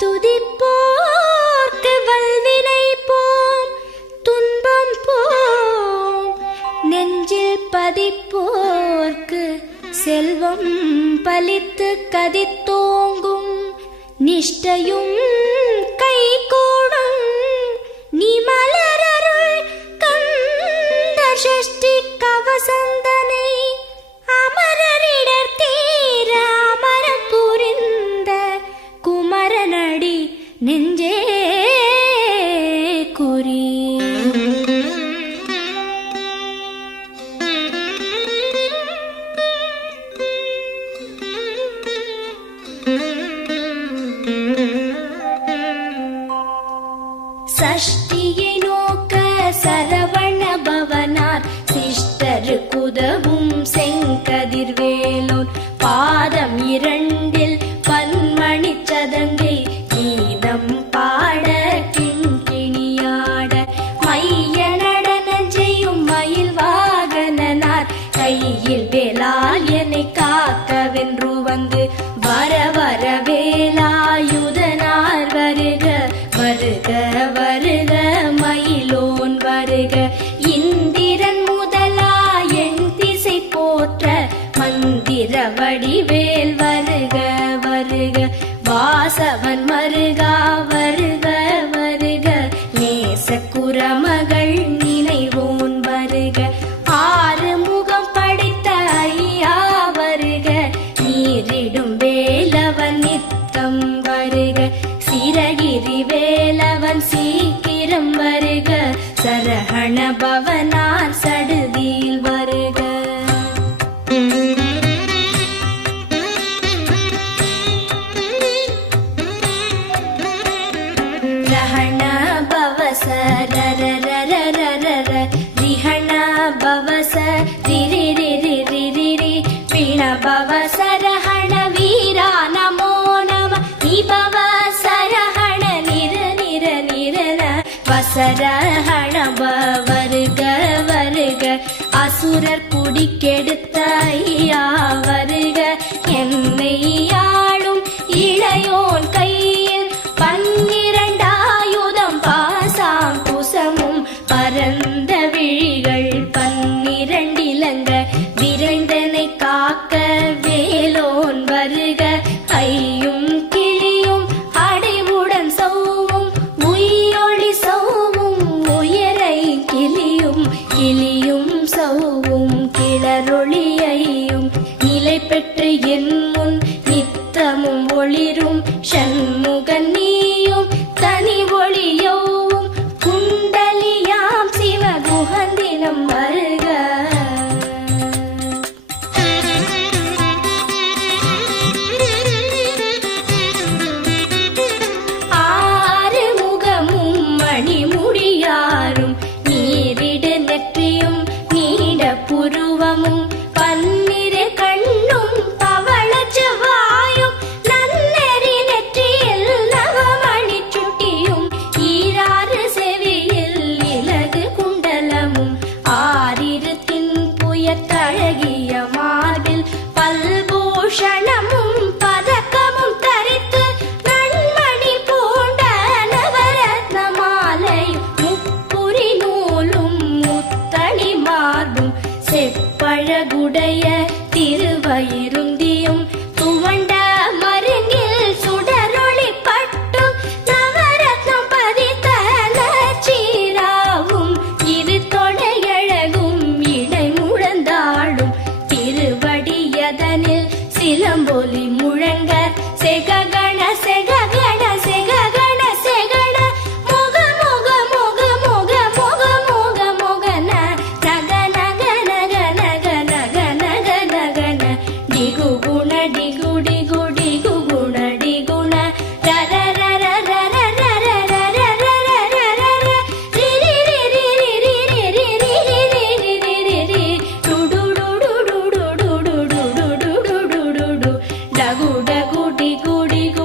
துதிப்போர்க்கு வல்வினை போம், துன்பம் போம். நெஞ்சில் பதிப்போர்க்கு செல்வம் பலித்து கதித்தோங்கும். நிஷ்டையும் கைகூடும் நீ மலரருள் கந்த சஷ்டி கவசந்தனை. அமரரிடர் தீர அமரம் புரிந்த குமரனடி நெஞ்சே குறி. சஷ்டியை நோக்க சரவண பவனார் சிஷ்டரு குதவும் செங்கதிர்வேலோன். பாதம் இரண்டில் பன்மணி சதங்கை கீதம் பாட கிண்கிணியாட. மைய நடன செய்யும் மயில் வாகனனார் கையில் வேலால் என்னை காக்கவென்று வந்து. வர வர வேலாயுதனார் வருக வருக வருக மயிலோன் வருக. இந்திரன் முதலா என் திசை போற்ற மந்திர வடிவேல் வருக வருக. வாசவன் மருகா வருக வருக. நேச குரமகள் நினைவோன் வருக. ஆறு முகம் படைத்த ஐயா வருக. நீரிடும் வேலவன் நித்தம் வருக. சிரகிரி வேலவன் சீக்கிரம் வருக. சரஹண பவனார் சடுதியில் வருக. ரஹண பவச ரரரரரரர. ரிஹண பவச ரிரிரிரிரிரி. பிண பவச ரஹண வீரா நமோ நம. நிபவ சரஹண நிர நிர நிரன. வசரஹண வருக வருக. அசுரர் குடிக்கெடுத்த ஐயா வருக. என்னை ஆளும் இளையோன் கையில் பன்னிரண்டாயுதம் பாசாம் குசமும் பரந்த விழிகள் பன்னிரண்டிலங்க. விரைந்தனை காக்க வேலோன் வருக. ஐயும் கிளியும் அடைவுடன் சௌவும் உயிரொளி சௌவும் உயரை கிளியும் கிளியும் சௌவும் கிளரொளியையும் நிலை பெற்று என் முன் நித்தமும் ஒளிரும். ஷண்முகன் நீயும் தனி ஒளியோவும் குண்டலியாம் சிவகுகந்தினம் வருக. ஆறு முகமும் மணிமுடியாரும் நீரிடு நெற்றியும் நீட புருவமும் பன்னிரு கண்ணும் பவள செவ்வாயும் நன்னெறி நெற்றியில் நவமணி சுட்டியும் ஈராறு செவியில் இலகு குண்டலமும் ஆறிரு தின்புயத்தழகிய மார்பில் பல்பூஷணமும் பதக்கமும் தரித்து நன்மணி பூண்ட நவரத்ன மாலை முப்புரி நூலும் முத்தணி மார்பும் செப்பழகுடைய திருவயிருந்தியும் துவண்ட மருங்கில் சுடரொளி பட்டும் நவரத்னம் பதித்த நச்சீராவும் இரு தொடையழகும் இடை முழந்தாடும் திருவடியதனில் சிலம்பொலி முழங்க. செககண செககண செககண செகண முக முக முக முக முக முக முகன நக நக நக நக நக நக நகன. டிகு குண டிகு டிகு டிகு குண டிகுண ரர ரர ரர ரர ரர ரர ரர ரிரி ரிரி ரிரி ரிரி ரிரி ரிரி ரிரி டுடு டுடு டுடு டுடு டுடு டுடு டுடு டுடு டகு டகு டிகு டிகு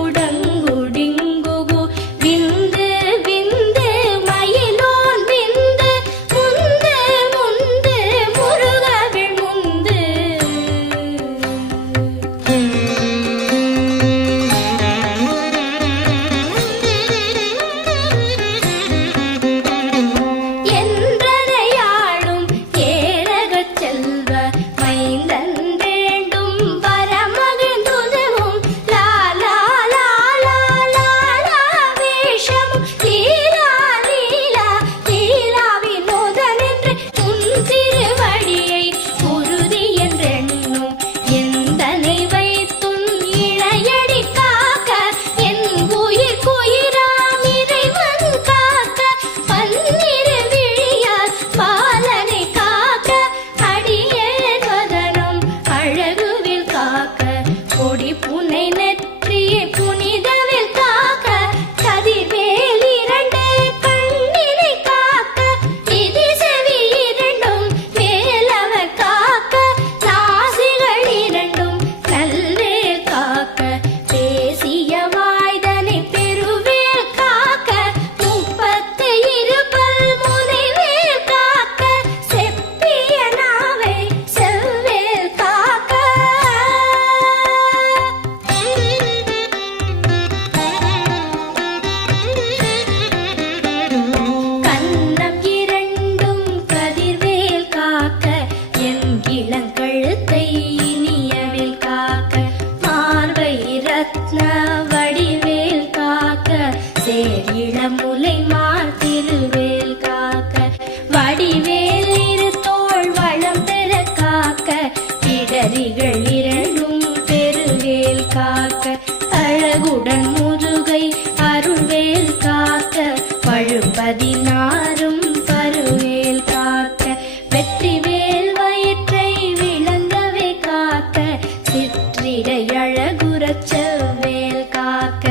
இடையழகுறச் செவ்வேல் காக்க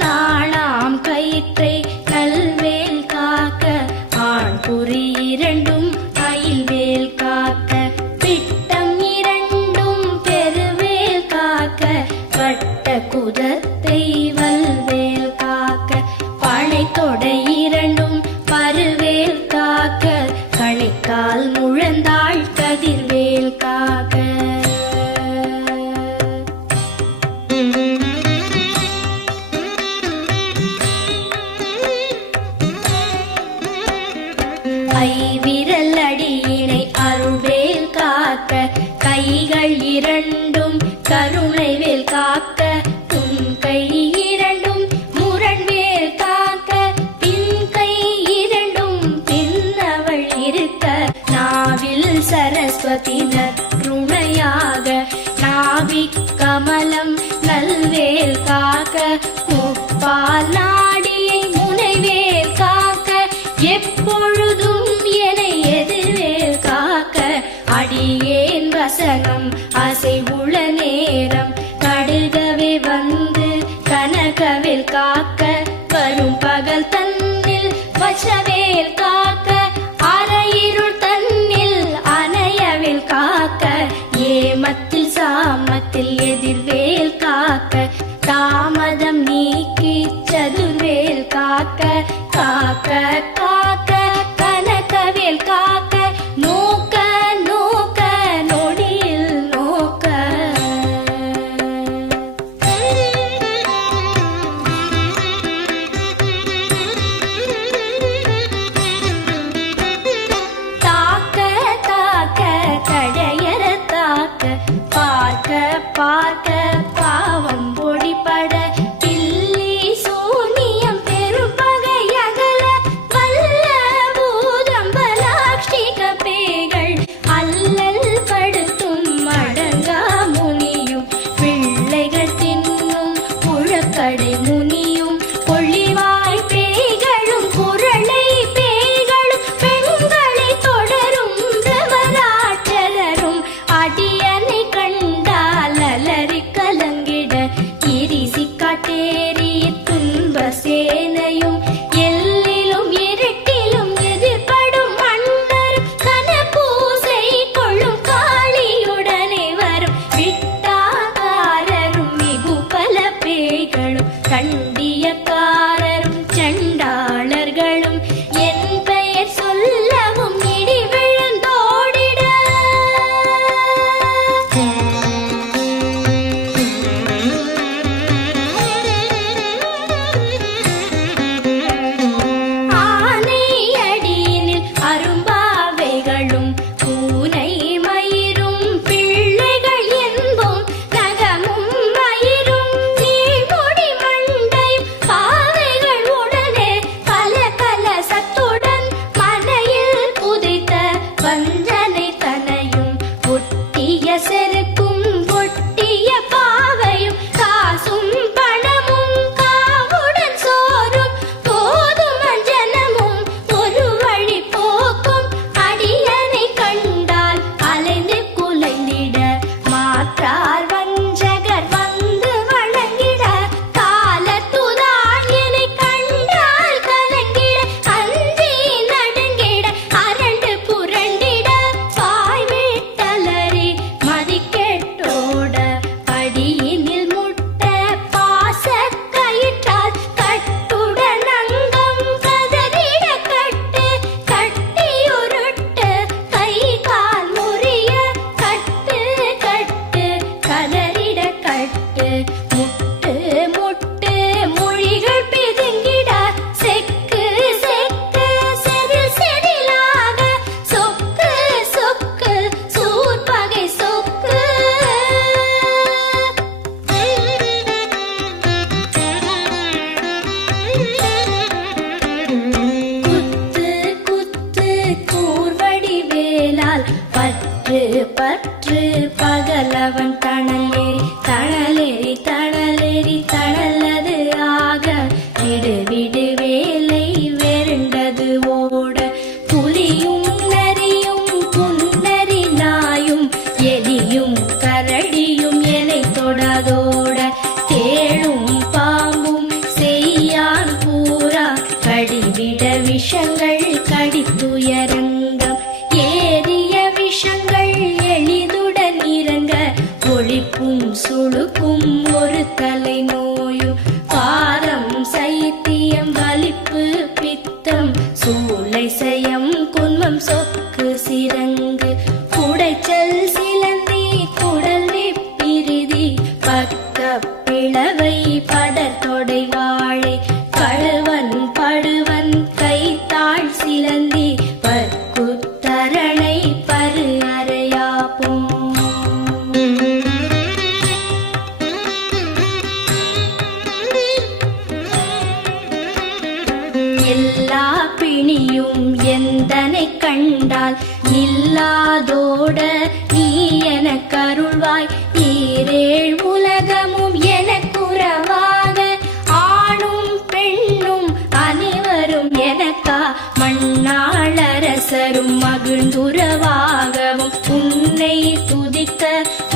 நாளாம் கயிற்றை நல்வேல் காக்க ஆண் குறி இரண்டும் அயில்வேல் காக்க பிட்டம் இரண்டும் பெருவேல் காக்க வட்ட குதத்தை வல்வேல் காக்க பனை தொடை இரண்டும் பருவேல் காக்க கணைக்கால் முழந்தாள் கதிர்வேல் காக்க ஐவிரல் அடியினை அருள்வேல் காக்க கைகள் இரண்டும் கருணைவேல் காக்க துன் கை இரண்டும் முரண்வேல் காக்க பின் கை இரண்டும் பின்னவள் இருக்க நாவில் சரஸ்வதி நற்றுணையாக நாவிக் கமலம் நல்வேல் காக்க முப்பால் நாடியை முனைவேல் காக்க எப்பொழுதும் என எதிர்வேல் காக்க அடியேன் வசனம் அசைவுள நேரம் கடுகவே வந்து கனகவேல் காக்க வரும் பகல் தன்னில் வசவேல் காக்க அரையிருள் தன்னில் அணையவேல் காக்க ஏமத்தில் சாமத்தில் எதிர்வேல் காக்க தாமதம் நீக்கி சதுர்வேல் காக்க காக்க காக்க கனகவேல் காக்க நோக்க நோக்க நொடியில் நோக்க தாக்க தாக்க கடையற தாக்க பார்க்க பார்க்க பாவம் பொடிபட பில்லி சூனியம் பெரும்பகை அகல வல்ல பூதம்பலாக்ஷிக பேய்கள் அல்லல் படுத்தும் அடங்கா முனியும் பிள்ளைகள் தின்னும் புழக்கடை முனியும் பொழிவாய் பேய்களும் குரளை பேய்களும் பெண்களை தொடரும் பிரமராட்சரரும் அடியனை கண்டால் அலறி கலங்கிட இரிசி காட்டேறிய துன்ப சேனையும் எல்லிலும் இருட்டிலும் எதிர்படும் மன்னரும் கனபூசை கொள்ளும் காளியுடனே வரும் விட்டாகாரரும் மிகு பல பேய்களும் கண்டியக்காரரும் சண்டாளர்களும் என் பெயர் சொல்லவும் இடி விழுந்தோடிட ஆனை அடியினில் அரும்பாவைகளும் பூனை மயிரும் பிள்ளைகள் என்போம் நகமும் மயிரும் நீழ்முடி மண்டையும் பாவைகள் உடனே பல பல சத்துடன் மனையில் புதைத்த வஞ்சனை தனையும் ஒட்டிய செருக்கும் ஒட்டிய பாவையும் காசும் பணமும் காவுடன் சோறும் போதும் அஞ்சனமும் ஒரு வழி போக்கும் அடியனை கண்டால் அலைந்து குலைந்திட மாற்றார் வஞ்சகர் வந்து வழங்கிட காலத்துதான் என்னை கண்டால் கலங்கிட அஞ்சி நடுங்கிட அரண்டு புரண்டிட பாய் விட்டலறி மதிக்கெட்டோட படியினில் முட்ட பாச கயிற்றால் கட்டுடன் அங்கம் கதறிட கட்டு கட்டியுருட்டு கை கால் முறிய கட்டு கட்டு கதறிட கட்டு முட்டு முட்டு மொழிகள் பிதுங்கிட செக்கு செக்கு செதில் செதிலாக சொக்கு சொக்கு சூர்பகை சொக்கு குத்து குத்து கூர்வடி வேலால் பற்று பற்று பகலவன் தணலேறி தணலேறி தணலேறி நில்லாதோட தேளும் பாம்பும் செய்யான் பூரா கடிவிட விஷங்கள் கடித்துயரங்கம் ஏறிய விஷங்கள் எளிதுடன் இறங்க ஒளிப்பும் சுழுக்கும் ஒரு தலை நோயும் பாரம் சைத்தியம் வலிப்பு பித்தம் சூளை செயம் குன்மம் சொக்கு சிரங்கு குடைச்சல் சிலந்தி குடல் பிரிதி பக்க பிளவை படத்தொடை வாழை கழுவன் படுவன் கைத்தாள் சிலந்தி பற்குத்தரணை பரு அறையாப்பும் எல்லா பிணியும் எந்தனை கண்டால் நில்லாதோட நீ எனக்கு அருள்வாய் ஈரேழ் உலகமும் எனக்குறவாக ஆணும் பெண்ணும் அனைவரும் எனக்கா மண்ணாளரசரும் மகிழ்ந்துறவாகவும் உன்னை துதிக்க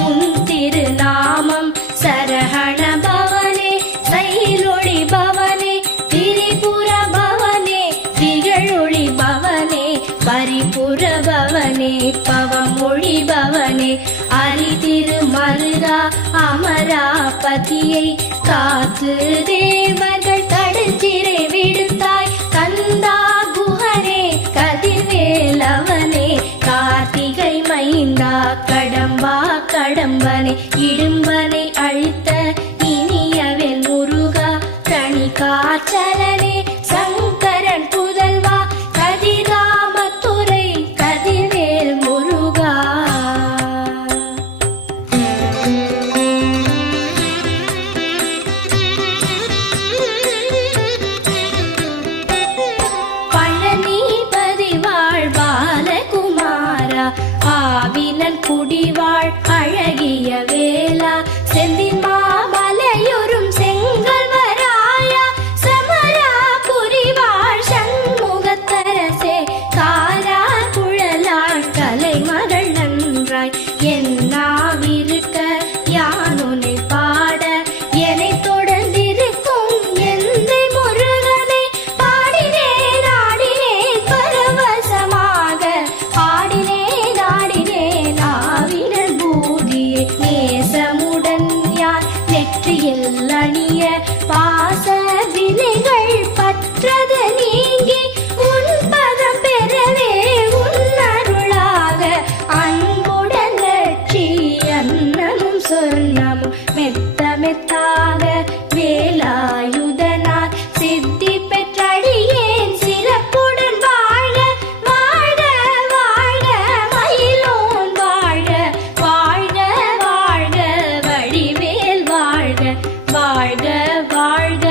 உன் திருநாமம் சரஹண பவனே சைலொளி பவனே திரிபுர பவனே திகழொளி பவனே பரிபுர பவனே பவமொழி பவனே அரிதிரு மருகா அமராபதியை காத்து தேவர்கள் கடற்சிறை விடுத்தாய் கந்தா குஹனே கதிர்வேலவனே கார்த்திகை மைந்தா கடம்பா கடம்பனை இடும்பனை அழித்த இனியவன் முருகா தணிகாச்சலனே சங்கரன் புதல்வா கதிராமத்துறை கதிர்வேல் முருகா பழனிபதி வாழ் பாலகுமாரா ஆவினன் குடிவாழ் அழகிய வேளா செந்தின் மாமலையுறும் செங்கல்வராயா சமரா புரிவாழ் சண்முகத்தரசே காரா குழலாள் கலைமகள் நன்றாய் என்னாவிருக்க யானுனை பாட என்னை தொடர்ந்திருக்கும் எந்தை முருகனை பாடினேன் ஆடினேன் பரவசமாக ஆடினேன் ஆடினேன் ஆவினல் பூதியை நேசமுடன் யார் நெற்றியில் அணிய பாச வினைகள் பற்றது நீங்கி உன் பதம் பெறவே உன் அருளாக அன்புடன் லட்சி அன்னமும் சொன்னமும் மெத்த மெத்தாக வேலாயுதனார் சித்தி பெற்றடியேன் சிறப்புடன் வாழ வாழ்க வாழ்க மயிலோன் வாழ்க வாழ்க வாழ்க வடிவேல் வாழ்க வாழ்க வாழ்க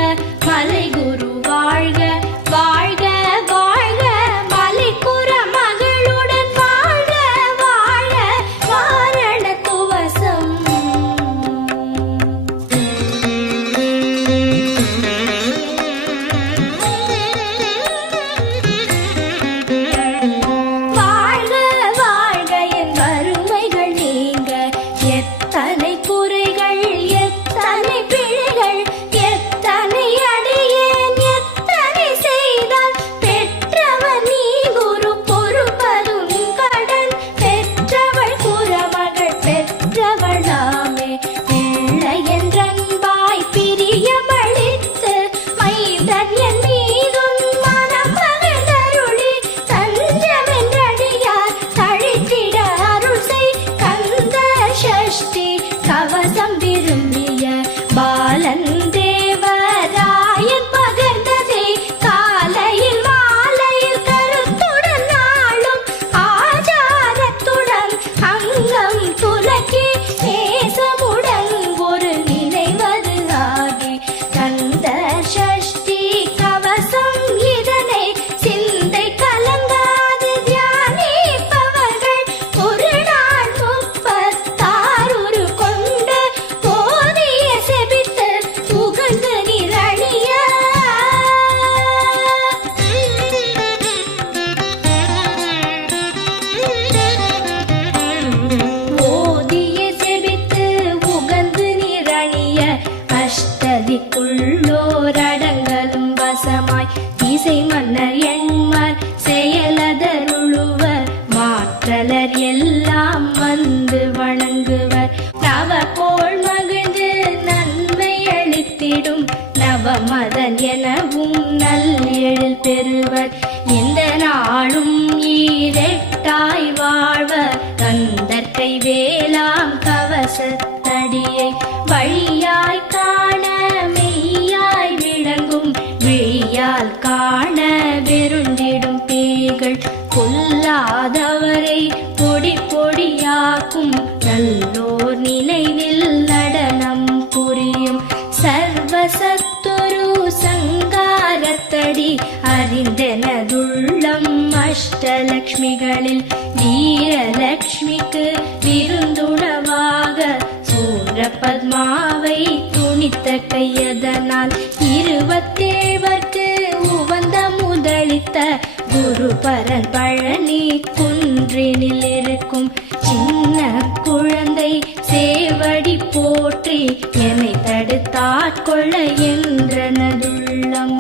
ஆகிய அஷ்டதிக்குள்ளோரடங்கலும் வசமாய் இசை மன்னர் எண்மர் செயலதருளுவர் மாற்றலர் எல்லாம் வந்து வணங்குவர் நவகோள் மகிழ்ந்து நன்மை அளித்திடும் நவமதன் எனவும் நல் எழில் பெறுவர் எந்த நாளும் ஈரெட்டாய் வாழ்வர் கந்தற்கை வேளாம் கவசத்தடியை வழியாய் காண மெய்யாய் விளங்கும் விழியால் காண வெருண்டிடும் பேய்கள் கொல்லாதவரை பொடி பொடியாக்கும் நல்லோர் நினைவில் நடனம் புரியும் சர்வசத்துரு சங்காரத்தடி அறிந்தனதுள்ளம் அஷ்டலக்ஷ்மிகளில் வீரலக்ஷ்மிக்கு விருந்துணவாக சூரபத்மாவை துணித்த கையதனால் 27 உவந்த முதலித்த குருபரன் பழனி குன்றினில் இருக்கும் சின்ன குழந்தை சேவடி போற்றி என்னை தடுத்தாட்கொள்ள என்றனதுள்ளம்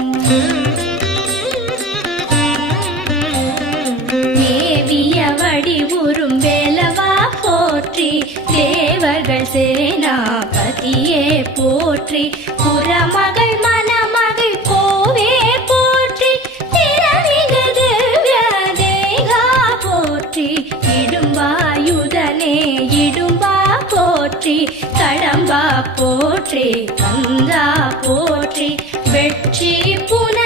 மேவிய வடிவுறும் வேலவா போற்றி தேவர்கள் சேனாபதியே போற்றி புறமகள் மணமகள் கோவே போற்றி திறமிகு திவ்ய தேகா போற்றி இடும்பாயுதனே இடும்பா போற்றி கடம்பா போற்றி கந்தா போற்றி வெற்றி புன